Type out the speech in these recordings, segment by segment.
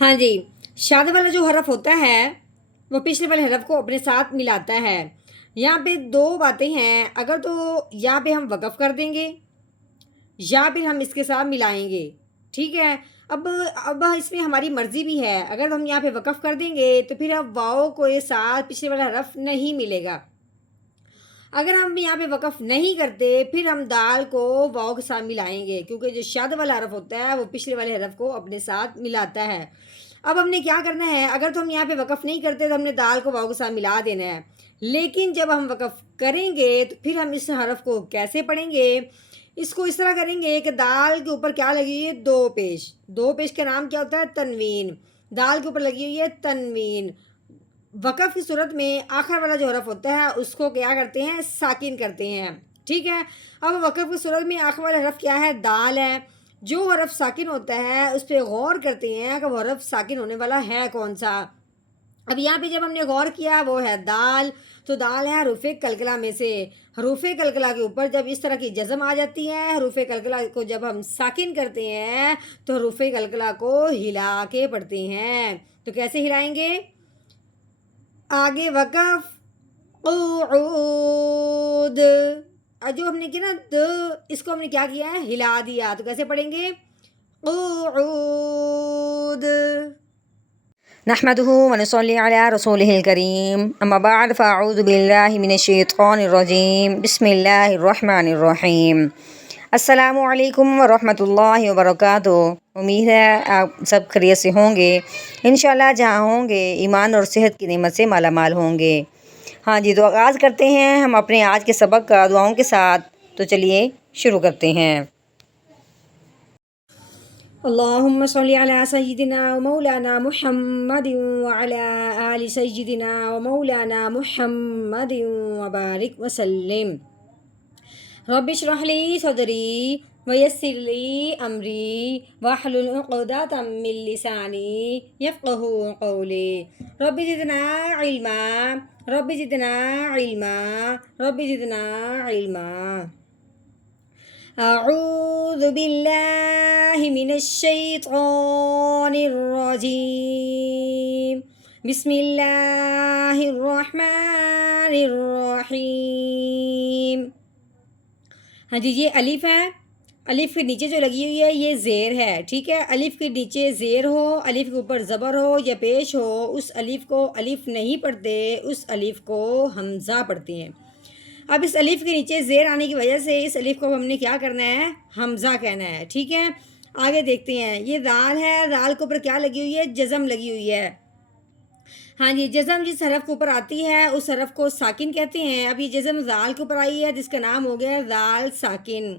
ہاں جی، شاد والا جو حرف ہوتا ہے وہ پچھلے والے حرف کو اپنے ساتھ ملاتا ہے۔ یہاں پہ دو باتیں ہیں، اگر تو یہاں پہ ہم وقف کر دیں گے یا پھر ہم اس کے ساتھ ملائیں گے، ٹھیک ہے۔ اب اس میں ہماری مرضی بھی ہے، اگر ہم یہاں پہ وقف کر دیں گے تو پھر اب واؤ کو یہ ساتھ پچھلے والا حرف نہیں ملے گا۔ اگر ہم یہاں پہ وقف نہیں کرتے پھر ہم دال کو واؤ کے ساتھ ملائیں گے، کیونکہ جو شاد والا حرف ہوتا ہے وہ پچھلے والے حرف کو اپنے ساتھ ملاتا ہے۔ اب ہم نے کیا کرنا ہے، اگر تو ہم یہاں پہ وقف نہیں کرتے تو ہم نے دال کو واؤ کے ساتھ ملا دینا ہے، لیکن جب ہم وقف کریں گے تو پھر ہم اس حرف کو کیسے پڑھیں گے؟ اس کو اس طرح کریں گے کہ دال کے اوپر کیا لگی ہوئی ہے؟ دو پیش۔ دو پیش کا نام کیا ہوتا ہے؟ تنوین۔ دال کے اوپر لگی ہوئی ہے تنوین۔ وقف کی صورت میں آخر والا جو حرف ہوتا ہے اس کو کیا کرتے ہیں؟ ساکن کرتے ہیں، ٹھیک ہے۔ اب وقف کی صورت میں آخر والا حرف کیا ہے؟ دال ہے۔ جو حرف ساکن ہوتا ہے اس پہ غور کرتے ہیں کہ وہ حرف ساکن ہونے والا ہے کون سا۔ اب یہاں پہ جب ہم نے غور کیا وہ ہے دال، تو دال ہے حروف کلکلہ میں سے۔ حروف کلکلہ کے اوپر جب اس طرح کی جزم آ جاتی ہے، حروف کلکلہ کو جب ہم ساکن کرتے ہیں تو حروف کلکلہ کو ہلا کے پڑھتے ہیں۔ تو کیسے ہلائیں گے؟ آگے وقف قعود، جو ہم نے کیا نا اس کو ہم نے کیا کیا ہے؟ ہلا دیا۔ تو کیسے پڑھیں گے؟ قعود۔ نحمده ونصلي على رسوله الكريم اما بعد فاعوذ بالله من الشیطان الرجیم بسم اللہ الرحمن الرحیم۔ السلام علیکم ورحمۃ اللہ وبرکاتہ۔ امید ہے آپ سب خیریت سے ہوں گے، انشاءاللہ جہاں ہوں گے ایمان اور صحت کی نعمت سے مالا مال ہوں گے۔ ہاں جی، تو آغاز کرتے ہیں ہم اپنے آج کے سبق کا دعاؤں کے ساتھ۔ تو چلیے شروع کرتے ہیں۔ اللهم صل على سيدنا ومولانا محمد وعلى آل سيدنا ومولانا محمد وبارك وسلم۔ رب اشرح لي صدري ويسر لي أمري واحلل عقدة من لساني يفقهوا قولي۔ رب زدنا علما، رب زدنا علما، رب زدنا علما۔ اعوذ باللہ من الشیطان الرجیم، بسم اللہ الرحمن الرحیم۔ ہاں جی، یہ الف ہے، الف کے نیچے جو لگی ہوئی ہے یہ زیر ہے، ٹھیک ہے۔ الف کے نیچے زیر ہو، الف کے اوپر زبر ہو یا پیش ہو، اس الف کو الف نہیں پڑھتے، اس الف کو حمزہ پڑھتے ہیں۔ اب اس الف کے نیچے زیر آنے کی وجہ سے اس الف کو ہم نے کیا کرنا ہے؟ حمزہ کہنا ہے، ٹھیک ہے۔ آگے دیکھتے ہیں، یہ دال ہے، دال کے اوپر کیا لگی ہوئی ہے؟ جزم لگی ہوئی ہے۔ ہاں جی، جزم جس حرف کے اوپر آتی ہے اس حرف کو ساکن کہتے ہیں۔ اب یہ جزم دال کے اوپر آئی ہے جس کا نام ہو گیا دال ساکن۔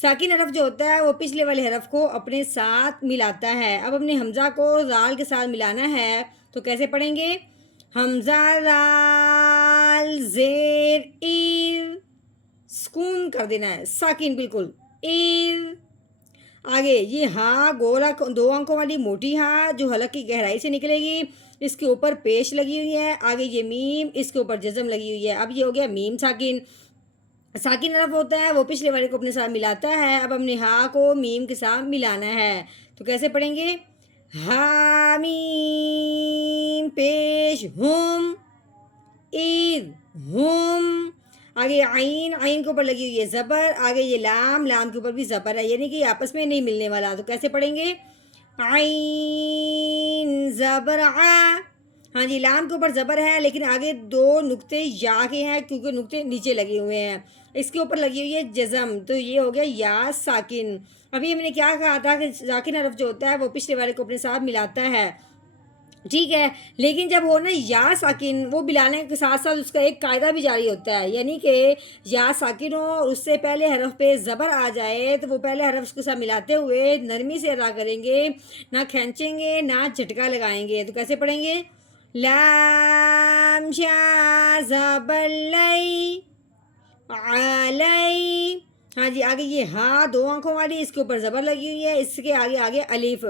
ساکن حرف جو ہوتا ہے وہ پچھلے والے حرف کو اپنے ساتھ ملاتا ہے۔ اب ہم نے حمزہ کو دال کے ساتھ ملانا ہے، تو کیسے پڑھیں گے؟ حمزہ دال زیر ایر، سکون کر دینا ہے، ساکن بالکل، ایر۔ آگے یہ ہاں گولا دو آنکھوں والی موٹی ہاں جو حلق کی گہرائی سے نکلے گی، اس کے اوپر پیش لگی ہوئی ہے۔ آگے یہ میم، اس کے اوپر جزم لگی ہوئی ہے۔ اب یہ ہو گیا میم ساکن۔ ساکن حرف ہوتا ہے وہ پچھلے والے کو اپنے ساتھ ملاتا ہے۔ اب ہم نے ہاں کو میم کے ساتھ ملانا ہے، تو کیسے پڑھیں گے؟ حامیم پیش ہم، عید ہم۔ آگے عین، عین کے اوپر لگی ہوئی ہے زبر۔ آگے یہ لام، لام کے اوپر بھی زبر ہے، یعنی کہ یہ آپس میں نہیں ملنے والا، تو کیسے پڑھیں گے؟ عین زبر آ۔ ہاں جی، لام کے اوپر زبر ہے لیکن آگے دو نقطے یا کے ہیں کیونکہ نقطے نیچے لگے ہوئے ہیں، اس کے اوپر لگی ہوئی ہے جزم، تو یہ ہو گیا یا ساکن۔ ابھی ہم نے کیا کہا تھا کہ ساکن حرف جو ہوتا ہے وہ پچھلے والے کو اپنے ساتھ ملاتا ہے، ٹھیک ہے۔ لیکن جب ہو نا یا ساکن، وہ ملانے کے ساتھ ساتھ اس کا ایک قاعدہ بھی جاری ہوتا ہے، یعنی کہ یا ساکن ہو اور اس سے پہلے حرف پہ زبر آ جائے تو وہ پہلے حرف اس کے ساتھ ملاتے ہوئے نرمی سے ادا کریں گے، نہ کھینچیں گے نہ جھٹکا لگائیں گے، تو کیسے پڑھیں گے؟ لام شا زبر لئی علی۔ ہاں جی، آگے یہ ہاں دو آنکھوں والی، اس کے اوپر زبر لگی ہوئی ہے، اس کے آگے آگے الف۔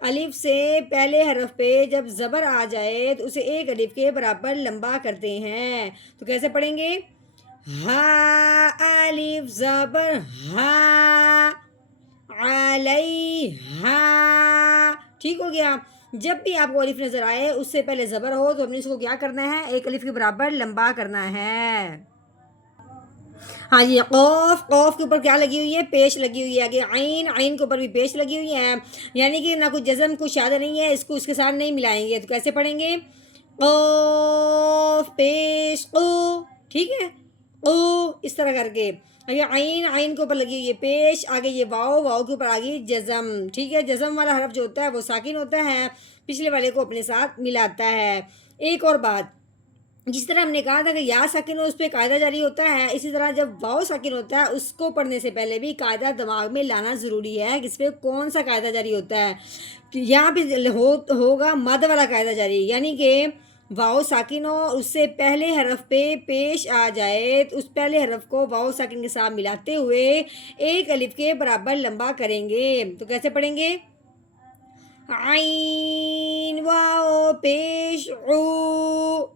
الف سے پہلے حرف پہ جب زبر آ جائے تو اسے ایک الف کے برابر لمبا کرتے ہیں، تو کیسے پڑھیں گے؟ ہا الف زبر ہا، علیہ ہا، ٹھیک ہو گیا۔ جب بھی آپ کو الف نظر آئے اس سے پہلے زبر ہو تو ہم نے اس کو کیا کرنا ہے؟ ایک الف کے برابر لمبا کرنا ہے۔ ہاں جی، قوف، قوف کے اوپر کیا لگی ہوئی ہے؟ پیش لگی ہوئی ہے۔ آگے عین، عین کے اوپر بھی پیش لگی ہوئی ہے، یعنی کہ نہ کوئی جزم کوئی شادہ نہیں ہے، اس کو اس کے ساتھ نہیں ملائیں گے۔ تو کیسے پڑھیں گے؟ قوف پیش قو، ٹھیک ہے، قو، اس طرح کر کے۔ آگے عین، عین کے اوپر لگی ہوئی ہے پیش، آگے یہ واؤ، واؤ کے اوپر آگے جزم، ٹھیک ہے۔ جزم والا حرف جو ہوتا ہے وہ ساکن ہوتا ہے، پچھلے والے کو اپنے ساتھ ملاتا ہے۔ ایک اور بات، جس طرح ہم نے کہا تھا کہ یا ساکن ہو اس پہ قاعدہ جاری ہوتا ہے، اسی طرح جب واؤ ساکن ہوتا ہے اس کو پڑھنے سے پہلے بھی قاعدہ دماغ میں لانا ضروری ہے کہ اس پہ کون سا قاعدہ جاری ہوتا ہے۔ کہ یہاں پہ ہوگا مد والا قاعدہ جاری، یعنی کہ واؤ ساکن ہو اس سے پہلے حرف پہ پیش آ جائے تو اس پہلے حرف کو واؤ ساکن کے ساتھ ملاتے ہوئے ایک الف کے برابر لمبا کریں گے۔ تو کیسے پڑھیں گے؟ عین واؤ پیش عو،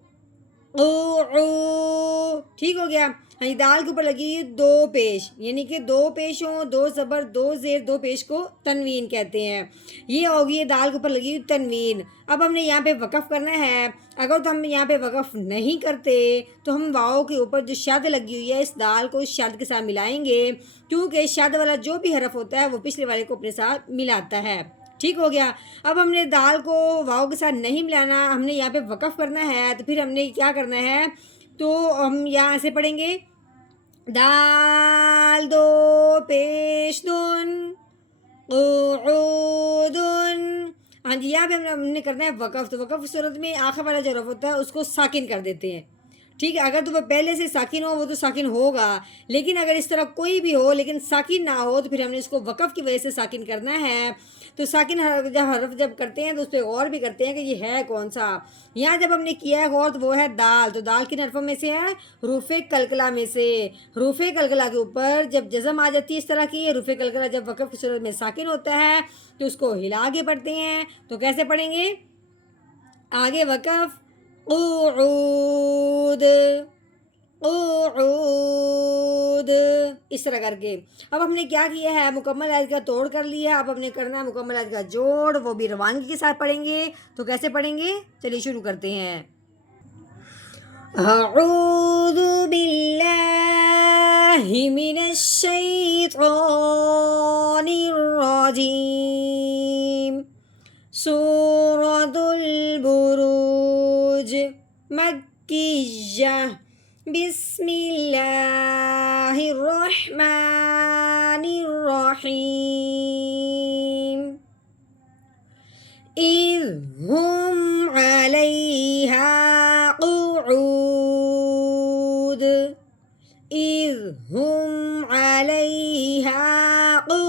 ٹھیک ہو گیا۔ ہاں، دال کے اوپر لگی دو پیش، یعنی کہ دو پیش ہوں، دو زبر دو زیر دو پیش کو تنوین کہتے ہیں۔ یہ ہوگی دال کے اوپر لگی تنوین۔ اب ہم نے یہاں پہ وقف کرنا ہے، اگر تو ہم یہاں پہ وقف نہیں کرتے تو ہم واؤ کے اوپر جو شد لگی ہوئی ہے اس دال کو اس شد کے ساتھ ملائیں گے، کیونکہ شد والا جو بھی حرف ہوتا ہے وہ پچھلے والے کو اپنے ساتھ ملاتا ہے، ٹھیک ہو گیا۔ اب ہم نے دال کو واؤ کے ساتھ نہیں ملانا، ہم نے یہاں پہ وقف کرنا ہے، تو پھر ہم نے کیا کرنا ہے؟ تو ہم یہاں سے پڑھیں گے دال دو پیش دن قعودن۔ ہاں جی، یہاں پہ ہم نے کرنا ہے وقف، تو وقف صورت میں آخر والا جو حرف ہوتا ہے اس کو ساکن کر دیتے ہیں، ٹھیک ہے۔ اگر تو وہ پہلے سے ساکن ہو وہ تو ساکن ہوگا، لیکن اگر اس طرح کوئی بھی ہو لیکن ساکن نہ ہو تو پھر ہم نے اس کو وقف کی وجہ سے ساکن کرنا ہے۔ تو ساکن حرف جب کرتے ہیں تو اس پہ غور بھی کرتے ہیں کہ یہ ہے کون سا۔ یہاں جب ہم نے کیا ہے غور تو وہ ہے دال، تو دال کن حرفوں میں سے ہے؟ حروف قلقلہ میں سے۔ حروف قلقلہ کے اوپر جب جزم آ جاتی ہے اس طرح کی، حروف قلقلہ جب وقف کی صورت میں ساکن ہوتا ہے تو اس کو ہلا کے پڑھتے ہیں۔ تو کیسے پڑھیں گے؟ آگے وقف قعود، قعود، اس طرح کر کے۔ اب ہم نے کیا کیا ہے؟ مکمل آیت کا توڑ کر لیا، اب ہم نے کرنا ہے مکمل آیت کا جوڑ، وہ بھی روانگی کے ساتھ پڑھیں گے۔ تو کیسے پڑھیں گے؟ چلیے شروع کرتے ہیں۔ اعوذ باللہ من الشیطان الرجیم، سورۃ البروج مکیہ، بسم اللہ الرحمن الرحیم، اذ ہم علیہا قعود، اذ ہم علیہا قعود۔